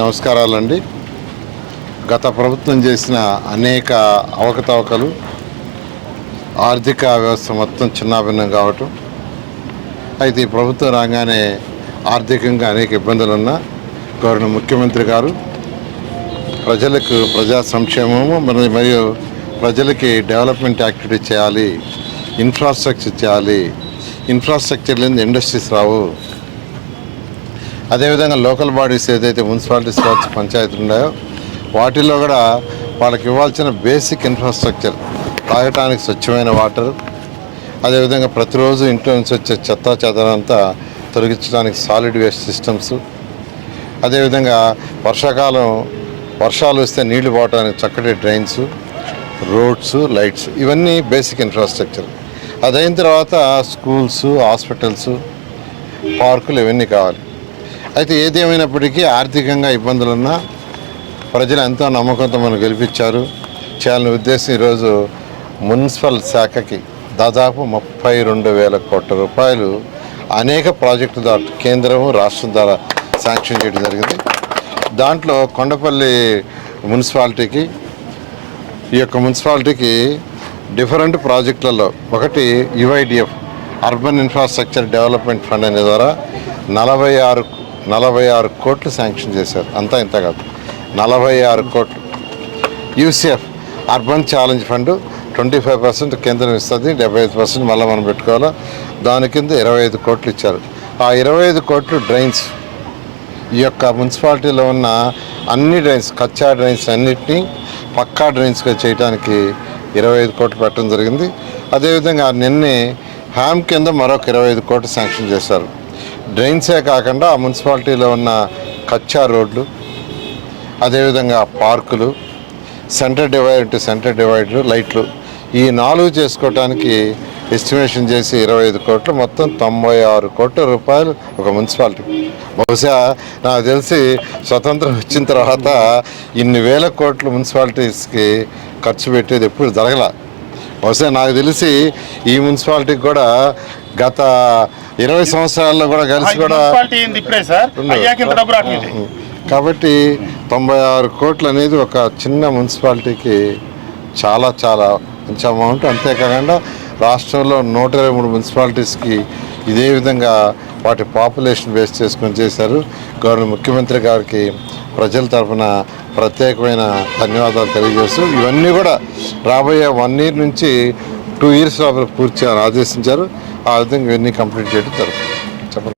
నమస్కారాలండి. గత ప్రభుత్వం చేసిన అనేక అవకతవకలు ఆర్థిక వ్యవస్థ మొత్తం చిన్నాభిన్నం కావటం, అయితే ఈ ప్రభుత్వం రాగానే ఆర్థికంగా అనేక ఇబ్బందులు ఉన్న గౌరవ ముఖ్యమంత్రి గారు ప్రజలకు ప్రజా సంక్షేమము మరియు ప్రజలకి డెవలప్మెంట్ యాక్టివిటీ చేయాలి, ఇన్ఫ్రాస్ట్రక్చర్ చేయాలి. ఇన్ఫ్రాస్ట్రక్చర్ లేని ఇండస్ట్రీస్ రావు. అదేవిధంగా లోకల్ బాడీస్ ఏదైతే మున్సిపాలిటీస్ కావచ్చు, పంచాయతీలు ఉన్నాయో వాటిల్లో కూడా వాళ్ళకి ఇవ్వాల్సిన బేసిక్ ఇన్ఫ్రాస్ట్రక్చర్, తాగటానికి స్వచ్ఛమైన వాటర్, అదేవిధంగా ప్రతిరోజు ఇంట్లో నుంచి వచ్చే చెత్త చెదరంతా తొలగించడానికి సాలిడ్ వేస్ట్ సిస్టమ్స్, అదేవిధంగా వర్షాలు వస్తే నీళ్లు పోవడానికి చక్కటి డ్రైన్స్, రోడ్స్, లైట్స్, ఇవన్నీ బేసిక్ ఇన్ఫ్రాస్ట్రక్చర్. అదైన తర్వాత స్కూల్స్, హాస్పిటల్స్, పార్కులు ఇవన్నీ కావాలి. అయితే ఏది ఏమైనప్పటికీ ఆర్థికంగా ఇబ్బందులున్నా ప్రజలు ఎంతో నమ్మకంతో మనం గెలిపించారు. చేయాలని ఉద్దేశం ఈరోజు మున్సిపల్ శాఖకి దాదాపు 32,000 కోట్ల రూపాయలు అనేక ప్రాజెక్టుల ద్వారా కేంద్రం, రాష్ట్రం ద్వారా శాంక్షన్ చేయడం జరిగింది. దాంట్లో కొండపల్లి మున్సిపాలిటీకి, ఈ యొక్క మున్సిపాలిటీకి డిఫరెంట్ ప్రాజెక్టులలో ఒకటి UIDF urban infrastructure development fund అనే ద్వారా 46 కోట్లు శాంక్షన్ చేశారు. అంతా ఇంత కాదు, 46 కోట్లు. యూసిఎఫ్ అర్బన్ ఛాలెంజ్ ఫండ్ 25% కేంద్రం ఇస్తుంది, 75% మళ్ళీ మనం పెట్టుకోవాలా. దాని కింద 25 కోట్లు ఇచ్చారు. ఆ 25 కోట్లు డ్రైన్స్, ఈ యొక్క మున్సిపాలిటీలో ఉన్న అన్ని డ్రైన్స్, కచ్చా డ్రైన్స్ అన్నిటినీ పక్కా డ్రైన్స్గా చేయడానికి 25 కోట్లు పెట్టడం జరిగింది. అదేవిధంగా నిన్నే హ్యామ్ కింద మరొక 25 కోట్లు శాంక్షన్ చేశారు. డ్రైన్సే కాకుండా ఆ మున్సిపాలిటీలో ఉన్న కచ్చా రోడ్లు, అదేవిధంగా పార్కులు, సెంటర్ డివైడర్ లైట్లు, ఈ 4 చేసుకోవటానికి ఎస్టిమేషన్ చేసి 25 కోట్లు, మొత్తం 96 కోట్ల రూపాయలు ఒక మున్సిపాలిటీ. బహుశా నాకు తెలిసి స్వతంత్రం వచ్చిన తర్వాత ఇన్ని వేల కోట్లు మున్సిపాలిటీస్కి ఖర్చు పెట్టేది ఎప్పుడు జరగల. బహుశా నాకు తెలిసి ఈ మున్సిపాలిటీకి కూడా గత 20 సంవత్సరాల్లో కూడా కలిసి కూడా కాబట్టి 96 కోట్లు అనేది ఒక చిన్న మున్సిపాలిటీకి చాలా చాలా మంచి అమౌంట్. అంతేకాకుండా రాష్ట్రంలో 123 మున్సిపాలిటీస్కి ఇదే విధంగా వాటి పాపులేషన్ బేస్ చేసుకొని చేశారు. గవర్నర్ ముఖ్యమంత్రి గారికి ప్రజల తరఫున ప్రత్యేకమైన ధన్యవాదాలు తెలియజేస్తూ ఇవన్నీ కూడా రాబోయే 1 year నుంచి 2 years లోపల పూర్తి చేయాలని ఆదేశించారు. ఆ విధంగా ఇవన్నీ కంప్లీట్ చేయడం జరుగుతుంది.